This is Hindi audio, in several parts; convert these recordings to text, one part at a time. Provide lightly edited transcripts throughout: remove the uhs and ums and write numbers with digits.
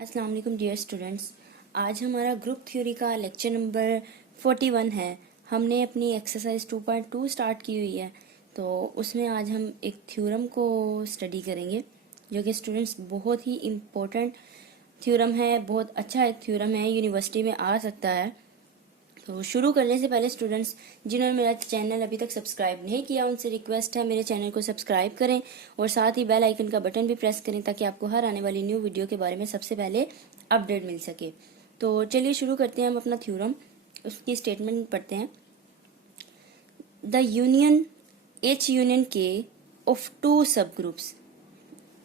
अस्सलाम वालेकुम डियर स्टूडेंट्स। आज हमारा ग्रुप थ्योरी का लेक्चर नंबर 41 है। हमने अपनी एक्सरसाइज 2.2 स्टार्ट की हुई है, तो उसमें आज हम एक थ्योरम को स्टडी करेंगे जो कि स्टूडेंट्स बहुत ही इम्पोर्टेंट थ्योरम है, बहुत अच्छा एक थ्योरम है, यूनिवर्सिटी में आ सकता है। तो शुरू करने से पहले स्टूडेंट्स जिन्होंने मेरा चैनल अभी तक सब्सक्राइब नहीं किया उनसे रिक्वेस्ट है मेरे चैनल को सब्सक्राइब करें और साथ ही बेल आइकन का बटन भी प्रेस करें ताकि आपको हर आने वाली न्यू वीडियो के बारे में सबसे पहले अपडेट मिल सके। तो चलिए शुरू करते हैं हम अपना थ्योरम। उसकी स्टेटमेंट पढ़ते हैं। द यूनियन एच यूनियन के ऑफ टू सब ग्रुप्स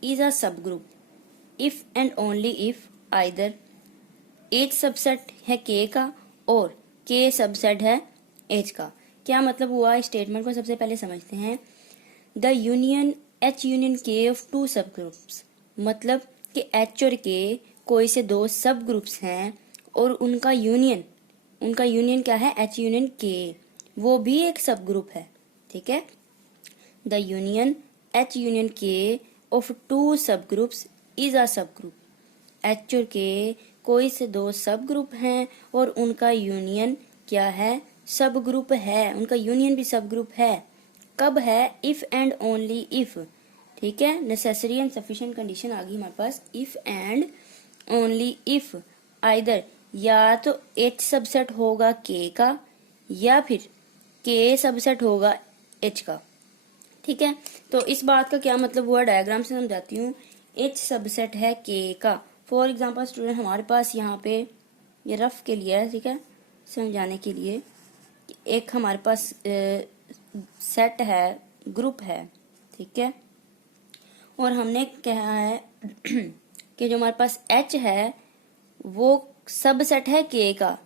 इज अ सब group if and only if either H subset है के का और के सबसेट है एच का। क्या मतलब हुआ, स्टेटमेंट को सबसे पहले समझते हैं। द यूनियन एच यूनियन के ऑफ टू सब ग्रुप्स, मतलब कि एच और के कोई से दो सब ग्रुप्स हैं और उनका यूनियन क्या है, एच यूनियन के, वो भी एक सब ग्रुप है। ठीक है। द यूनियन एच यूनियन के ऑफ टू सब ग्रुप्स इज अ सब ग्रुप। एच और के कोई से दो सब ग्रुप हैं और उनका यूनियन क्या है, सब ग्रुप है। उनका यूनियन भी सब ग्रुप है। कब है, इफ एंड ओनली इफ। ठीक है, नेसेसरी एंड सफिशिएंट कंडीशन आ गई हमारे पास, if and only if either, या तो एच सबसेट होगा के का या फिर के सबसेट होगा एच का। ठीक है, तो इस बात का क्या मतलब हुआ, डायग्राम से समझाती हूँ। एच सबसेट है के का। फॉर एग्जांपल स्टूडेंट हमारे पास यहाँ पे ये रफ के लिए है, ठीक है, समझाने के लिए। एक हमारे पास सेट है, ग्रुप है, ठीक है, और हमने कहा है कि जो हमारे पास एच है वो सब सेट है के का,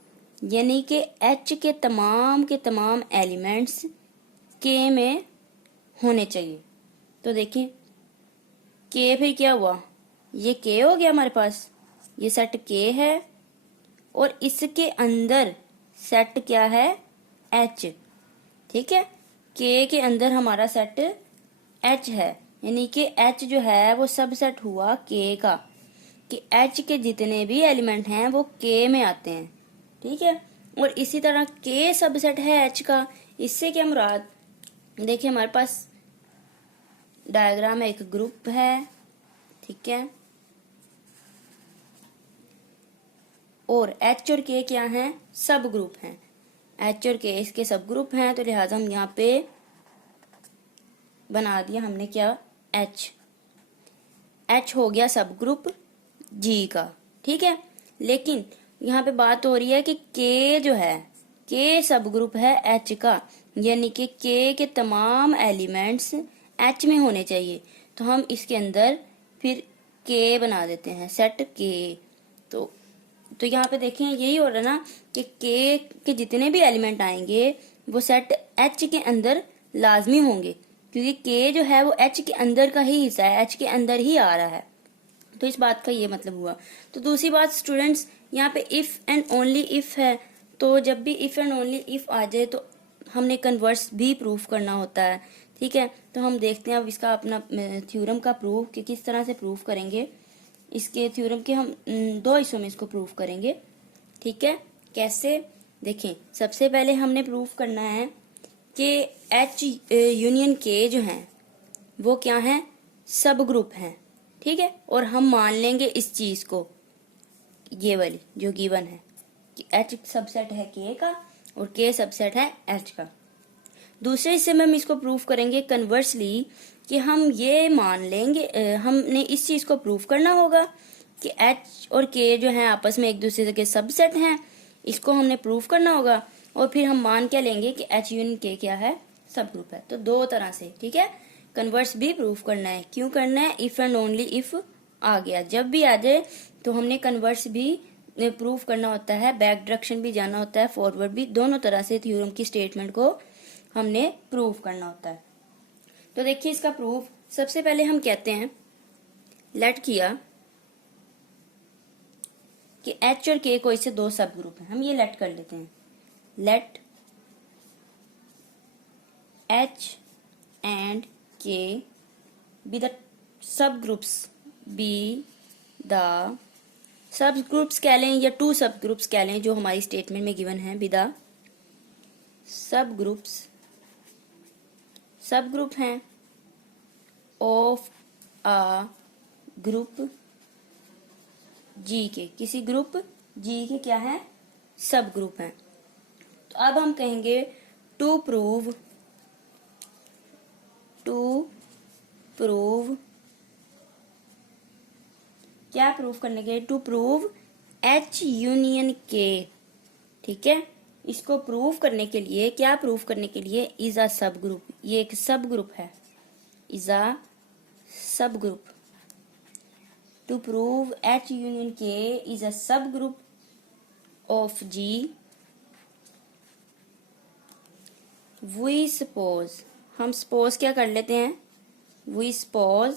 यानी कि एच के तमाम एलिमेंट्स के में होने चाहिए। तो देखिए के फिर क्या हुआ, ये के हो गया हमारे पास, ये सेट के है और इसके अंदर सेट क्या है, एच। ठीक है, के अंदर हमारा सेट एच है, यानी कि एच जो है वो सब सेट हुआ के का, कि एच के जितने भी एलिमेंट हैं वो के में आते हैं। ठीक है, और इसी तरह के सबसेट है एच का। इससे क्या मुराद, देखिए हमारे पास डायग्राम में एक ग्रुप है, ठीक है, और एच और के क्या हैं, सब ग्रुप हैं। एच और के इसके सब ग्रुप हैं, तो लिहाजा हम यहाँ पे बना दिया हमने क्या, एच। एच हो गया सब ग्रुप जी का। ठीक है, लेकिन यहाँ पे बात हो रही है कि के जो है, के सब ग्रुप है एच का, यानी कि के तमाम एलिमेंट्स एच में होने चाहिए। तो हम इसके अंदर फिर के बना देते हैं, सेट के। तो यहाँ पे देखें यही हो रहा है ना कि के जितने भी एलिमेंट आएंगे वो सेट एच के अंदर लाजमी होंगे, क्योंकि के जो है वो एच के अंदर का ही हिस्सा है, एच के अंदर ही आ रहा है। तो इस बात का ये मतलब हुआ। तो दूसरी बात स्टूडेंट्स, यहाँ पे इफ एंड ओनली इफ है, तो जब भी इफ एंड ओनली इफ आ जाए तो हमने कन्वर्स भी प्रूफ करना होता है। ठीक है, तो हम देखते हैं अब इसका अपना थ्योरम का प्रूफ कि किस तरह से प्रूफ करेंगे। इसके थ्योरम के हम दो हिस्सों में इसको प्रूफ करेंगे। ठीक है, कैसे, देखें सबसे पहले हमने प्रूफ करना है कि एच यूनियन के जो हैं वो क्या है, सब ग्रुप हैं। ठीक है, और हम मान लेंगे इस चीज को, ये वाली जो गिवन है कि एच सबसेट है के का और के सबसेट है एच का। दूसरे हिस्से में हम इसको प्रूफ करेंगे कन्वर्सली, कि हम ये मान लेंगे, हमने इस चीज को प्रूफ करना होगा कि एच और के जो है आपस में एक दूसरे के सबसेट हैं। इसको हमने प्रूफ करना होगा और फिर हम मान क्या लेंगे कि एच यूनियन के क्या है, सब ग्रुप है। तो दो तरह से, ठीक है, कन्वर्स भी प्रूफ करना है। क्यों करना है, इफ एंड ओनली इफ आ गया, जब भी आ जाए तो हमने कन्वर्स भी प्रूफ करना होता है, बैक डायरेक्शन भी जाना होता है, फॉरवर्ड भी, दोनों तरह से थ्योरम की स्टेटमेंट को हमने प्रूफ करना होता है। तो देखिए इसका प्रूफ, सबसे पहले हम कहते हैं, लेट किया कि एच और के कोई से दो सब ग्रुप हैं, हम ये लेट कर लेते हैं। लेट एच एंड के be the sub groups, be the sub groups कह लें या टू सब ग्रुप्स कह लें जो हमारी स्टेटमेंट में गिवन है विदा सब ग्रुप्स, सब ग्रुप हैं ऑफ आ ग्रुप जी के, किसी ग्रुप जी के क्या है, सब ग्रुप हैं। तो अब हम कहेंगे टू प्रूव क्या प्रूव करने के लिए, टू प्रूव एच यूनियन के, ठीक है। इसको प्रूव करने के लिए, क्या प्रूव करने के लिए, इज अ सब ग्रुप, ये एक सब ग्रुप है, is a subgroup. To prove H union K is a subgroup of G, we suppose, हम सपोज क्या कर लेते हैं, वी सपोज,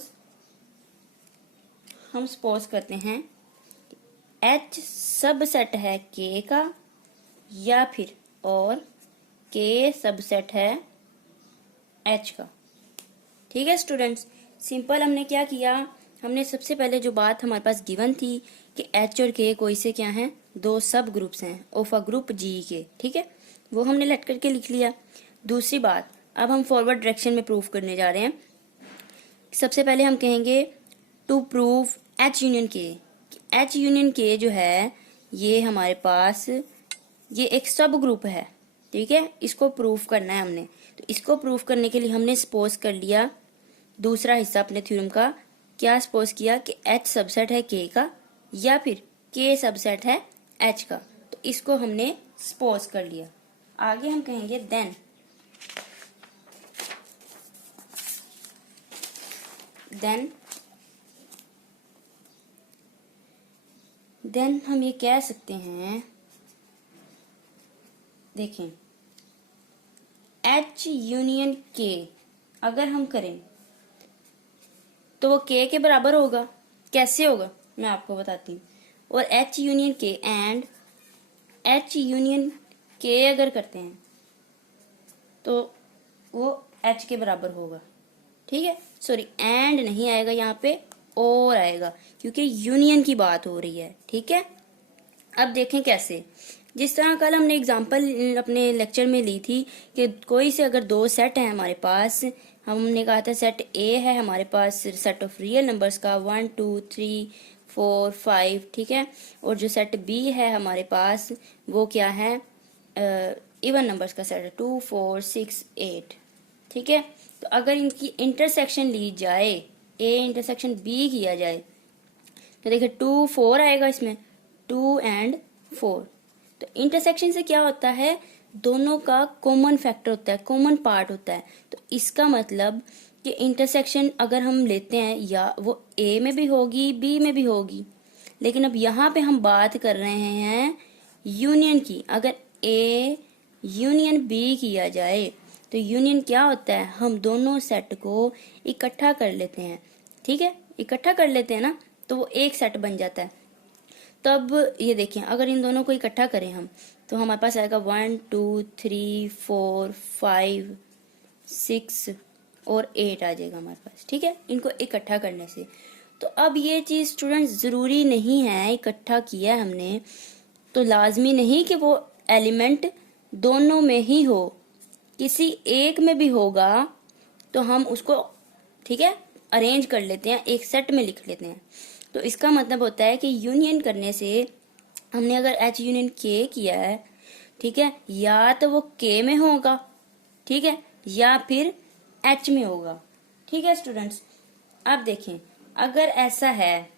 हम सपोज करते हैं एच सबसेट है के का, या फिर और के सबसेट है एच का। ठीक है स्टूडेंट्स, सिंपल हमने क्या किया, हमने सबसे पहले जो बात हमारे पास गिवन थी कि एच और के कोई से क्या हैं, दो सब ग्रुप्स हैं ऑफ अ ग्रुप जी के, ठीक है, वो हमने लेट करके लिख लिया। दूसरी बात, अब हम फॉरवर्ड डायरेक्शन में प्रूव करने जा रहे हैं। सबसे पहले हम कहेंगे टू प्रूव एच यूनियन के, एच यूनियन के जो है ये हमारे पास ये एक सब ग्रुप है, ठीक है, इसको प्रूफ करना है हमने। तो इसको प्रूफ करने के लिए हमने सपोज कर लिया दूसरा हिस्सा अपने थ्योरम का, क्या सपोज किया कि एच सबसेट है के का या फिर के सबसेट है एच का, तो इसको हमने सपोज कर लिया। आगे हम कहेंगे देन हम ये कह सकते हैं, देखें एच यूनियन के अगर हम करें तो वो के बराबर होगा। कैसे होगा मैं आपको बताती हूँ। और एच यूनियन के एंड एच यूनियन के अगर करते हैं तो वो एच के बराबर होगा, ठीक है। सॉरी, एंड नहीं आएगा यहाँ पे, और आएगा, क्योंकि यूनियन की बात हो रही है, ठीक है। अब देखें कैसे, जिस तरह कल हमने एग्जांपल अपने लेक्चर में ली थी कि कोई से अगर दो सेट है हमारे पास, हमने कहा था सेट ए है हमारे पास सेट ऑफ रियल नंबर्स का 1 2 3 4 5, ठीक है, और जो सेट बी है हमारे पास वो क्या है, इवन नंबर्स का सेट है 2 4 6 8, ठीक है। तो अगर इनकी इंटरसेक्शन ली जाए, ए इंटरसेक्शन बी किया जाए, तो देखिए 2 4 आएगा इसमें, 2 एंड 4। तो इंटरसेक्शन से क्या होता है, दोनों का कॉमन फैक्टर होता है, कॉमन पार्ट होता है। तो इसका मतलब कि इंटरसेक्शन अगर हम लेते हैं या वो ए में भी होगी बी में भी होगी, लेकिन अब यहाँ पे हम बात कर रहे हैं यूनियन की। अगर ए यूनियन बी किया जाए तो यूनियन क्या होता है, हम दोनों सेट को इकट्ठा कर लेते हैं, ठीक है, इकट्ठा कर लेते हैं ना, तो वो एक सेट बन जाता है। तब ये देखिए अगर इन दोनों को इकट्ठा करें हम तो हमारे पास आएगा 1 2 3 4 5 6 और 8 आ जाएगा हमारे पास, ठीक है, इनको इकट्ठा करने से। तो अब ये चीज़ स्टूडेंट्स ज़रूरी नहीं है, इकट्ठा किया हमने तो लाजमी नहीं कि वो एलिमेंट दोनों में ही हो, किसी एक में भी होगा तो हम उसको, ठीक है, अरेंज कर लेते हैं, एक सेट में लिख लेते हैं। तो इसका मतलब होता है कि यूनियन करने से हमने अगर एच यूनियन के किया है, ठीक है, या तो वो के में होगा, ठीक है, या फिर एच में होगा, ठीक है स्टूडेंट्स। अब देखें अगर ऐसा है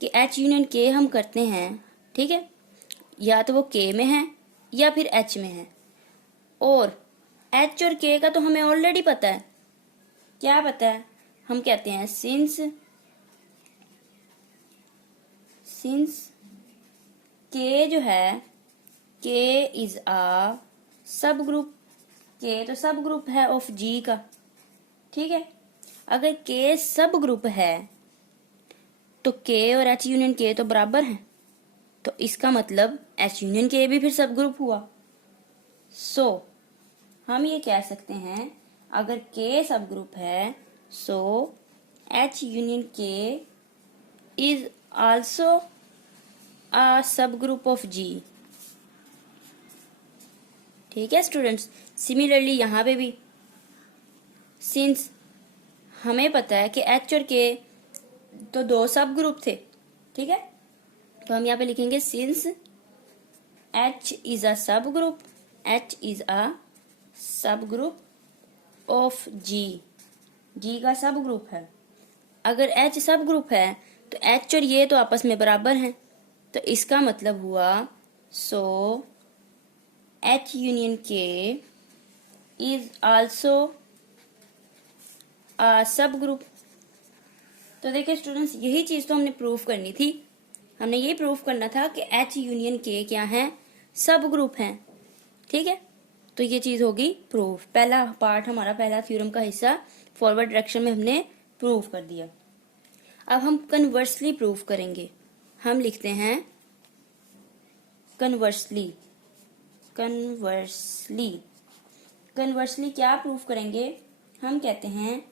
कि एच यूनियन के हम करते हैं, ठीक है, या तो वो के में है या फिर एच में है, और एच और के का तो हमें ऑलरेडी पता है, क्या पता है, हम कहते हैं सिंस के जो है, के इज आ सब ग्रुप, के तो सब ग्रुप है ऑफ जी का, ठीक है। अगर के सब ग्रुप है तो के और एच यूनियन के तो बराबर हैं, तो इसका मतलब एच यूनियन के भी फिर सब ग्रुप हुआ। सो हम ये कह सकते हैं अगर के सब ग्रुप है so H union K is also a सब ग्रुप ऑफ G। ठीक है स्टूडेंट्स, सिमिलरली यहाँ पे भी सिंस हमें पता है कि H और K तो दो सब ग्रुप थे, ठीक है, तो हम यहाँ पे लिखेंगे सिंस H इज अ सब group, H is a subgroup of G, G का सब ग्रुप है। अगर H सब ग्रुप है तो H और ये तो आपस में बराबर हैं, तो इसका मतलब हुआ सो H union K is also a सब ग्रुप। तो देखिए स्टूडेंट्स, यही चीज तो हमने प्रूव करनी थी, हमने ये प्रूव करना था कि H यूनियन K क्या है, सब ग्रुप हैं। ठीक है, तो ये चीज होगी प्रूफ। पहला पार्ट हमारा, पहला थ्योरम का हिस्सा फॉरवर्ड डायरेक्शन में हमने प्रूव कर दिया। अब हम कन्वर्सली प्रूव करेंगे। हम लिखते हैं कन्वर्सली, कन्वर्सली, कन्वर्सली क्या प्रूव करेंगे? हम कहते हैं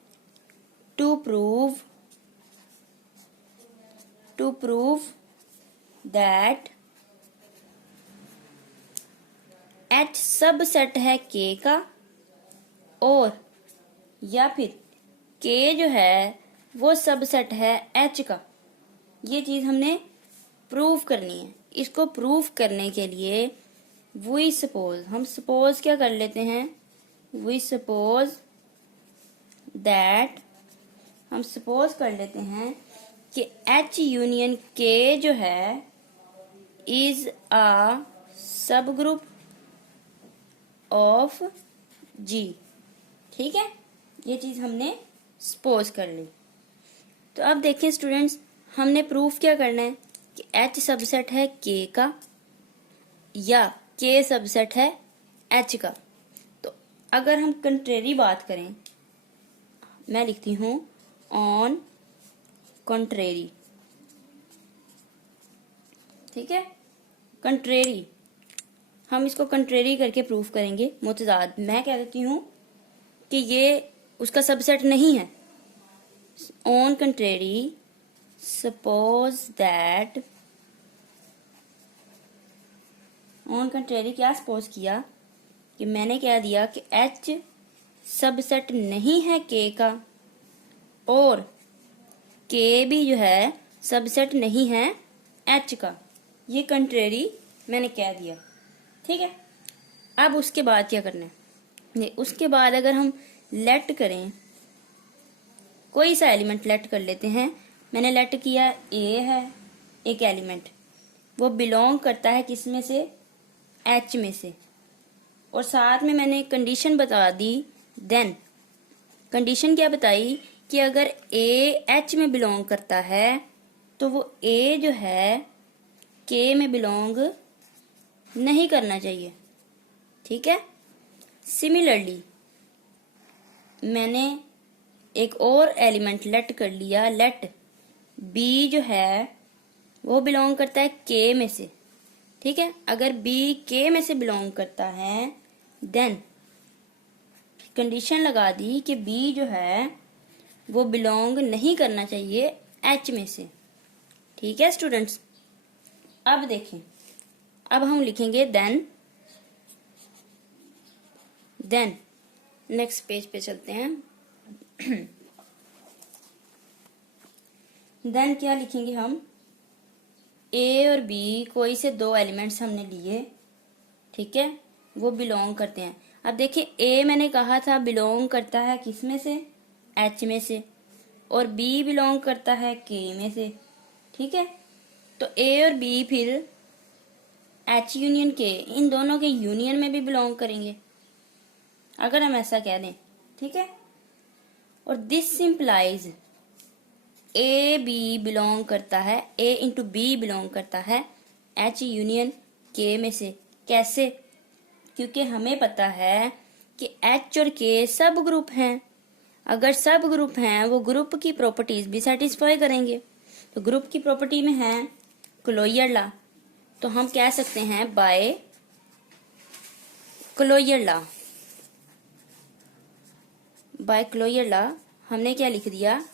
टू प्रूव दैट H सब सेट है K का, और या फिर K जो है वो सब सेट है H का। ये चीज हमने प्रूव करनी है। इसको प्रूव करने के लिए वी सपोज, हम सपोज क्या कर लेते हैं, वी सपोज दैट, हम सपोज कर लेते हैं कि H यूनियन K जो है is a subgroup of G। ठीक है, ये चीज हमने सपोज कर ली। तो अब देखिए स्टूडेंट्स, हमने प्रूफ क्या करना है कि H सबसेट है K का या K सबसेट है H का। तो अगर हम कंट्रेरी बात करें, मैं लिखती हूं ऑन कंट्रेरी। ठीक है, कंट्रेरी, हम इसको कंट्रेरी करके प्रूफ करेंगे। मुतजाद, मैं क्या कहती हूं कि ये उसका सबसेट नहीं है। On contrary, suppose that, on contrary क्या सपोज किया कि मैंने क्या दिया कि H सबसेट नहीं है K का, और K भी जो है सबसेट नहीं है H का। ये कंट्रेरी मैंने कह दिया। ठीक है, अब उसके बाद क्या करना है? उसके बाद अगर हम लेट करें, कोई सा एलिमेंट लेट कर लेते हैं। मैंने लेट किया A है एक एलिमेंट, वो बिलोंग करता है किस में से, H में से, और साथ में मैंने कंडीशन बता दी। देन कंडीशन क्या बताई कि अगर A H में बिलोंग करता है तो वो A जो है K में बिलोंग नहीं करना चाहिए। ठीक है, सिमिलरली मैंने एक और एलिमेंट लेट कर लिया, लेट B जो है वो बिलोंग करता है K में से। ठीक है, अगर B K में से बिलोंग करता है, देन कंडीशन लगा दी कि B जो है वो बिलोंग नहीं करना चाहिए H में से। ठीक है स्टूडेंट्स, अब देखें, अब हम लिखेंगे देन नेक्स्ट पेज पे चलते हैं। देन क्या लिखेंगे हम, A और B कोई से दो एलिमेंट्स हमने लिए, ठीक है, वो बिलोंग करते हैं। अब देखिए A मैंने कहा था बिलोंग करता है किस में से, H में से, और B बिलोंग करता है K में से। ठीक है, तो A और B फिर H यूनियन K, इन दोनों के यूनियन में भी बिलोंग करेंगे, अगर हम ऐसा कह दें। ठीक है, और this simplifies A B belong करता है, A इंटू B बिलोंग करता है H यूनियन K में से। कैसे? क्योंकि हमें पता है कि H और K सब ग्रुप हैं। अगर सब ग्रुप हैं, वो ग्रुप की प्रॉपर्टीज भी सेटिस्फाई करेंगे। तो ग्रुप की प्रॉपर्टी में है क्लोजर लॉ, तो हम कह सकते हैं by closure law. By closure law हमने क्या लिख दिया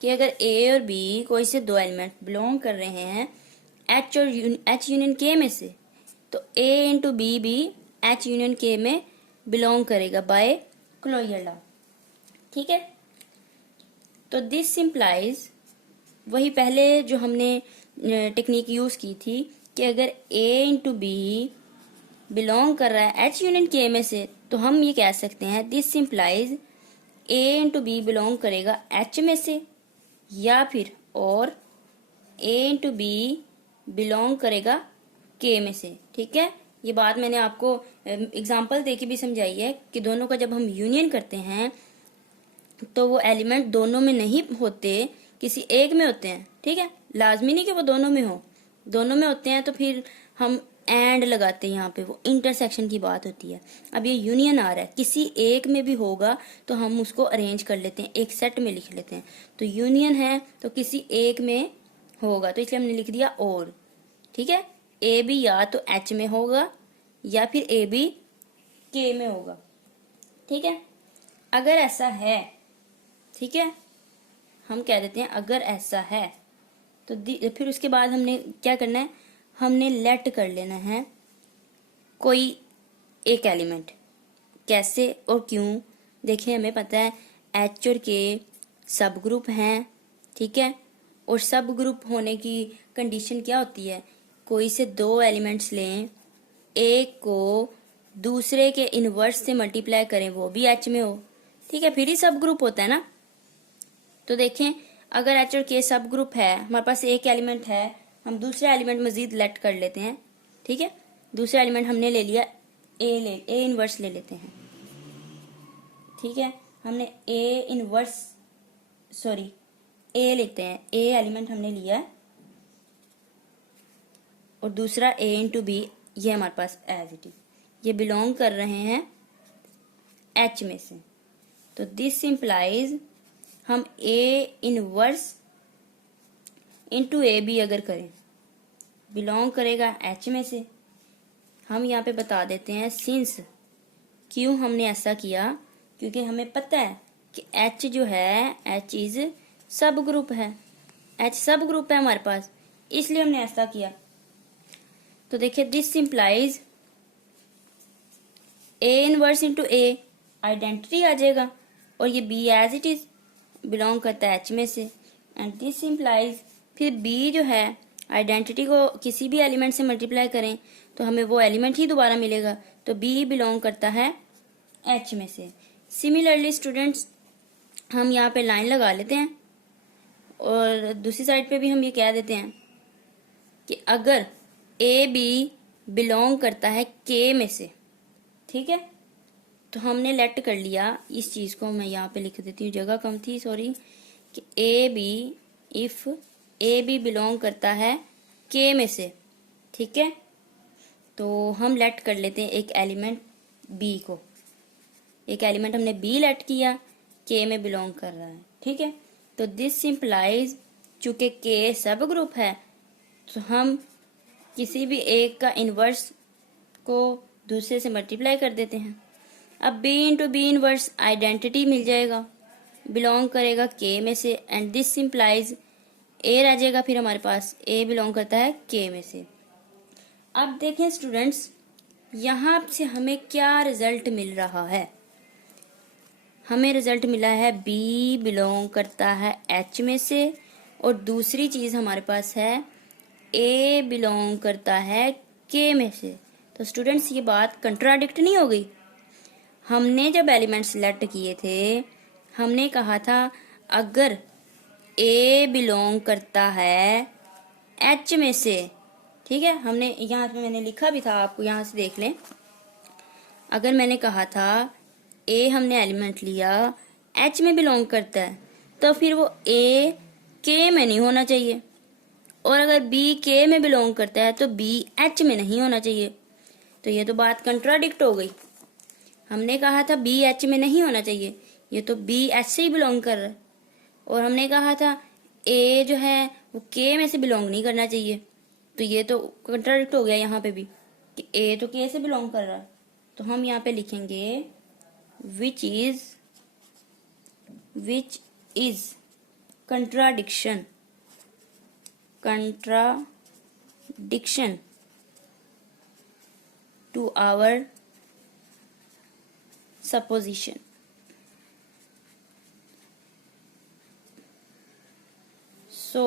कि अगर A और B कोई से दो एलिमेंट बिलोंग कर रहे हैं एच और एच यूनियन के में से, तो ए इंटू बी भी एच यूनियन के में बिलोंग करेगा बाय क्लोजर लॉ। ठीक है, तो दिस सिंप्लाइज वही पहले जो हमने टेक्निक यूज की थी कि अगर ए इंटू बी बिलोंग कर रहा है एच यूनियन के में से, तो हम ये कह सकते हैं this implies a into b belong करेगा एच में से, या फिर और ए इंटू बी बिलोंग करेगा के में से। ठीक है, ये बात मैंने आपको एग्जाम्पल देके भी समझाई है कि दोनों का जब हम यूनियन करते हैं तो वो एलिमेंट दोनों में नहीं होते, किसी एक में होते हैं। ठीक है, लाजमी नहीं कि वो दोनों में हो, दोनों में होते हैं तो फिर हम एंड लगाते हैं, यहाँ पे वो इंटरसेक्शन की बात होती है। अब ये यूनियन आ रहा है, किसी एक में भी होगा तो हम उसको अरेंज कर लेते हैं, एक सेट में लिख लेते हैं। तो यूनियन है तो किसी एक में होगा, तो इसलिए हमने लिख दिया और। ठीक है, ए बी या तो एच में होगा या फिर ए बी के में होगा। ठीक है, अगर ऐसा है, ठीक है, हम कह देते हैं अगर ऐसा है तो फिर उसके बाद हमने क्या करना है, हमने लेट कर लेना है कोई एक एलिमेंट। कैसे और क्यों, देखिए हमें पता है एच और के सब ग्रुप हैं। ठीक है, और सब ग्रुप होने की कंडीशन क्या होती है, कोई से दो एलिमेंट्स लें, एक को दूसरे के इनवर्स से मल्टीप्लाई करें, वो भी एच में हो। ठीक है, फिर ही सब ग्रुप होता है ना। तो देखें अगर एच और के सब ग्रुप है, हमारे पास एक एलिमेंट है, हम दूसरा एलिमेंट मजीद लेट कर लेते हैं। ठीक है, दूसरा एलिमेंट हमने ले लिया ए इनवर्स ले लेते हैं। ठीक है, हमने ए इनवर्स सॉरी ए लेते हैं, ए एलिमेंट हमने लिया और दूसरा ए इंटू बी, ये हमारे पास एज इट इज, ये बिलोंग कर रहे हैं एच में से। तो दिस इम्प्लाइज हम a inverse into a b अगर करें, बिलोंग करेगा एच में से। हम यहाँ पे बता देते हैं सिंस, क्यों हमने ऐसा किया, क्योंकि हमें पता है कि एच जो है एच इज सब ग्रुप है, एच सब ग्रुप है हमारे पास, इसलिए हमने ऐसा किया। तो देखिए this implies A inverse into A, identity आ जाएगा, और ये B as it is belong करता है एच में से। एंड दिस इम्प्लाइज फिर बी जो है आइडेंटिटी को किसी भी एलिमेंट से मल्टीप्लाई करें तो हमें वो एलिमेंट ही दोबारा मिलेगा, तो बी बिलोंग करता है एच में से। सिमिलरली स्टूडेंट्स, हम यहाँ पे लाइन लगा लेते हैं और दूसरी साइड पे भी हम ये कह देते हैं कि अगर ए बी बिलोंग करता है के में से, ठीक है, तो हमने लेट कर लिया इस चीज़ को, मैं यहाँ पे लिख देती हूँ, जगह कम थी सॉरी, कि a b, if a b belong करता है के में से। ठीक है, तो हम लेट कर लेते हैं एक एलिमेंट बी को, एक एलिमेंट हमने बी लेट किया, के में बिलोंग कर रहा है। ठीक है, तो दिस सिंप्लाइज चूंकि के सब ग्रुप है तो हम किसी भी एक का इनवर्स को दूसरे से मल्टीप्लाई कर देते हैं। अब B into B inverse identity मिल जाएगा, बिलोंग करेगा के में से, एंड दिस सिंप्लाइज ए रह जाएगा फिर हमारे पास, ए बिलोंग करता है के में से। अब देखें स्टूडेंट्स, यहाँ से हमें क्या रिजल्ट मिल रहा है, हमें रिजल्ट मिला है बी बिलोंग करता है एच में से, और दूसरी चीज़ हमारे पास है ए बिलोंग करता है के में से। तो स्टूडेंट्स ये बात कंट्राडिक्ट नहीं हो गई? हमने जब एलिमेंट सेलेक्ट किए थे हमने कहा था अगर ए बिलोंग करता है एच में से, ठीक है, हमने यहाँ पे मैंने लिखा भी था, आपको यहाँ से देख लें। अगर मैंने कहा था ए हमने एलिमेंट लिया एच में बिलोंग करता है तो फिर वो ए के में नहीं होना चाहिए, और अगर बी के में बिलोंग करता है तो बी एच में नहीं होना चाहिए। तो ये तो बात कंट्राडिक्ट हो गई। हमने कहा था बी एच में नहीं होना चाहिए, ये तो बी एच से ही बिलोंग कर रहा है, और हमने कहा था ए जो है वो के में से बिलोंग नहीं करना चाहिए, तो ये तो कंट्राडिक्ट हो गया यहाँ पे भी कि ए तो के से बिलोंग कर रहा है। तो हम यहाँ पे लिखेंगे which is contradiction diction to our supposition. So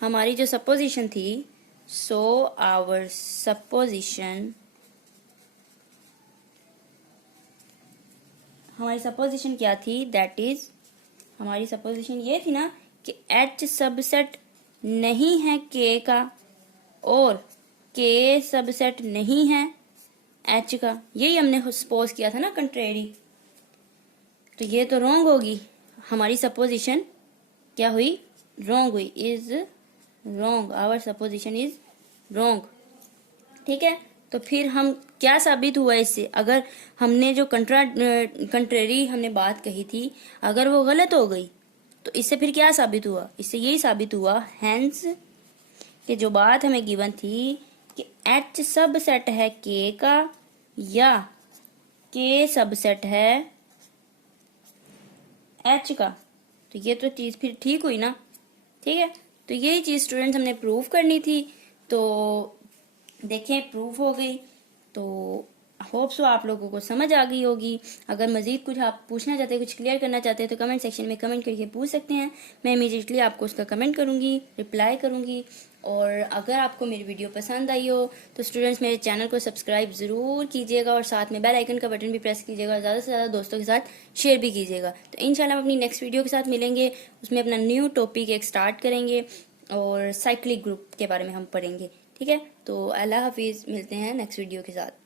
हमारी जो supposition थी, so our supposition, हमारी supposition क्या थी? That is, हमारी supposition ये थी ना कि H सबसेट नहीं है K का और K सबसेट नहीं है H का। यही हमने सपोज किया था ना कंट्रेरी। तो ये तो रॉन्ग होगी, हमारी सपोजिशन क्या हुई? रॉन्ग हुई, is wrong, our supposition is wrong. ठीक है, तो फिर हम क्या साबित हुआ इससे? अगर हमने जो कंट्रेरी हमने बात कही थी, अगर वो गलत हो गई तो इससे फिर क्या साबित हुआ? इससे यही साबित हुआ हेंस कि जो बात हमें गिवन थी कि H सबसेट है K का या K सबसेट है H का, तो ये तो चीज फिर ठीक हुई ना। ठीक है, तो यही चीज स्टूडेंट्स हमने प्रूव करनी थी, तो देखें प्रूफ हो गई। तो होप सो आप लोगों को समझ आ गई होगी। अगर मजीद कुछ आप पूछना चाहते हैं, कुछ क्लियर करना चाहते हैं, तो कमेंट सेक्शन में कमेंट करके पूछ सकते हैं। मैं इमीडिएटली आपको उसका कमेंट करूंगी, रिप्लाई करूंगी। और अगर आपको मेरी वीडियो पसंद आई हो तो स्टूडेंट्स मेरे चैनल को सब्सक्राइब ज़रूर कीजिएगा और साथ में बेल आइकन का बटन भी प्रेस कीजिएगा। ज़्यादा से ज़्यादा दोस्तों के साथ शेयर भी कीजिएगा। तो इंशाल्लाह हम अपनी नेक्स्ट वीडियो के साथ मिलेंगे, उसमें अपना न्यू टॉपिक एक स्टार्ट करेंगे और साइक्लिक ग्रुप के बारे में हम पढ़ेंगे। ठीक है, तो अल्लाह हाफिज़, मिलते हैं नेक्स्ट वीडियो के साथ।